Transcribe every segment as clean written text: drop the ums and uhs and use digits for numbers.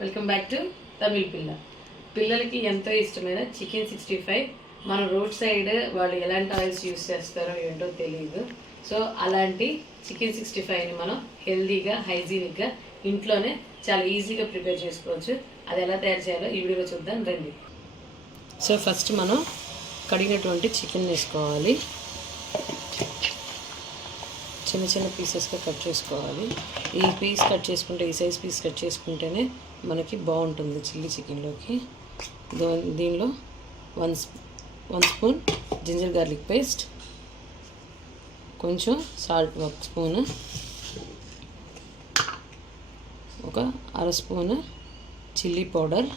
Welcome back to Tamil పిల్ల. పిల్లలకి ఎంతో ఇష్టమైన చికెన్ 65 మన రోడ్ సైడ్ వాళ్ళు ఎలాంటి ఆయిల్స్ యూస్ చేస్తారో ఏంటో తెలియదు. సో అలాంటి చికెన్ 65ని మనం హెల్దీగా హైజీనిక్గా ఇంట్లోనే చాలా ఈజీగా ప్రిపేర్ చేసుకోవచ్చు. అది ఎలా తయారు చేయాలో ఈ వీడియోలో చూద్దాం రండి. సో ఫస్ట్ మనం కడిగినటువంటి చికెన్ వేసుకోవాలి. చిన్న చిన్న పీసెస్గా కట్ చేసుకోవాలి. ఈ పీస్ కట్ చేసుకుంటే ఈ సైజ్ పీస్ కట్ చేసుకుంటేనే మనకి బాగుంటుంది చిల్లీ చికెన్లోకి. దీనిలో one spoon ginger garlic paste, కొంచెం సాల్ట్ 1 స్పూను, ఒక 1/2 స్పూను చిల్లీ పౌడర్.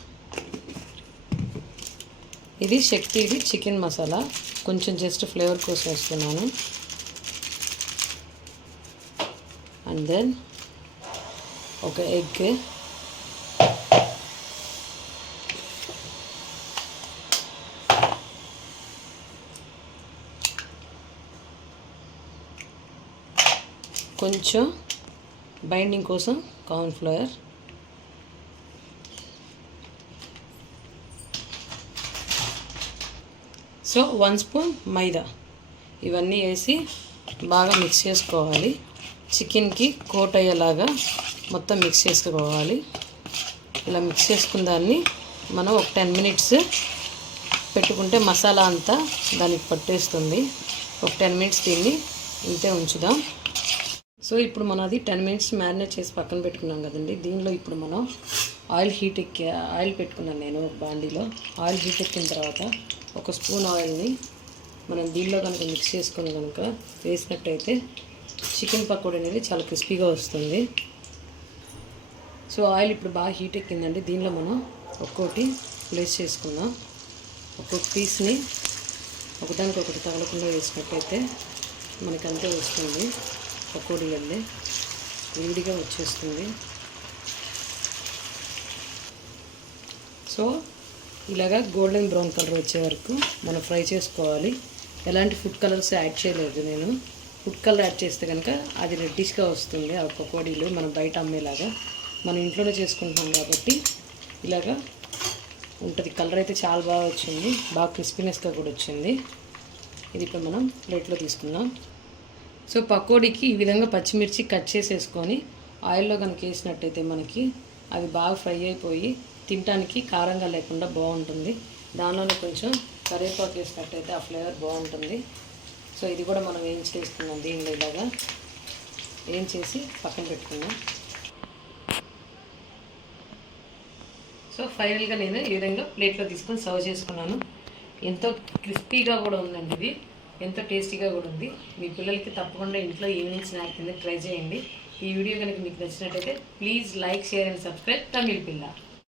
ఇది శక్తిది చికెన్ మసాలా, కొంచెం జస్ట్ ఫ్లేవర్ కోసం వేస్తున్నాను. అండ్ దెన్ ఒక ఎగ్, కొంచెం బైండింగ్ కోసం కార్న్ ఫ్లోర్, సో 1 స్పూన్ మైదా. ఇవన్నీ వేసి బాగా మిక్స్ చేసుకోవాలి. చికెన్కి కోట్ అయ్యేలాగా మొత్తం మిక్స్ చేసుకోవాలి. ఇలా మిక్స్ చేసుకున్న దాన్ని మనం ఒక 10 మినిట్స్ పెట్టుకుంటే మసాలా అంతా దానికి పట్టేస్తుంది. ఒక 10 మినిట్స్ దీన్ని ఇంతే ఉంచుదాం. సో ఇప్పుడు మనం అది 10 మినిట్స్ మ్యారినేట్ చేసి పక్కన పెట్టుకున్నాం కదండి. దీనిలో ఇప్పుడు మనం ఆయిల్ పెట్టుకున్నాను నేను ఒక బాండీలో. ఆయిల్ హీట్ ఎక్కిన తర్వాత 1 స్పూన్ ఆయిల్ని మనం దీనిలో కనుక మిక్స్ చేసుకొని కనుక వేసినట్టయితే చికెన్ పకోడీ అనేది చాలా క్రిస్పీగా వస్తుంది. సో ఆయిల్ ఇప్పుడు బాగా హీట్ ఎక్కిందండి. దీనిలో మనం ఒక్కోటి ప్లేస్ చేసుకుందాం. ఒక్కొక్క పీస్ని ఒకదానికొకటి తగలకుండా వేసినట్టయితే మనకి అంతే వస్తుంది. పకోడీ వెళ్ళి వేడిగా వచ్చేస్తుంది. సో ఇలాగా గోల్డెన్ బ్రౌన్ కలర్ వచ్చే వరకు మనం ఫ్రై చేసుకోవాలి. ఎలాంటి ఫుడ్ కలర్స్ యాడ్ చేయలేదు నేను. ఫుడ్ కలర్ యాడ్ చేస్తే కనుక అది రెడ్డిష్గా వస్తుంది. ఆ పకోడీలు మనం బయట అమ్మేలాగా మనం ఇంట్లోనే చేసుకుంటున్నాం కాబట్టి ఇలాగా ఉంటుంది. కలర్ అయితే చాలా బాగా వచ్చింది, బాగా క్రిస్పీనెస్గా కూడా వచ్చింది. ఇది ఇప్పుడు మనం ప్లేట్లో తీసుకుందాం. సో పకోడీకి ఈ విధంగా పచ్చిమిర్చి కట్ చేసేసుకొని ఆయిల్లో కనుక వేసినట్టయితే మనకి అవి బాగా ఫ్రై అయిపోయి తినడానికి కారంగా లేకుండా బాగుంటుంది. దానిలోనే కొంచెం కరివేపాకు వేసినట్టయితే ఆ ఫ్లేవర్ బాగుంటుంది. సో ఇది కూడా మనం ఏం చేసుకున్నాం దీనిలో ఇలాగా ఏం చేసి పక్కన పెట్టుకున్నాం. సో ఫైనల్గా నేను ఈ విధంగా ప్లేట్లో తీసుకొని సర్వ్ చేసుకున్నాను. ఎంతో క్రిస్పీగా కూడా ఉందండి. ఇది ఎంతో టేస్టీగా కూడా ఉంది. మీ పిల్లలకి తప్పకుండా ఇంట్లో ఈవినింగ్ స్నాక్ కింద ట్రై చేయండి. ఈ వీడియో కనుక మీకు నచ్చినట్టయితే please like, share and subscribe Tamil పిల్ల.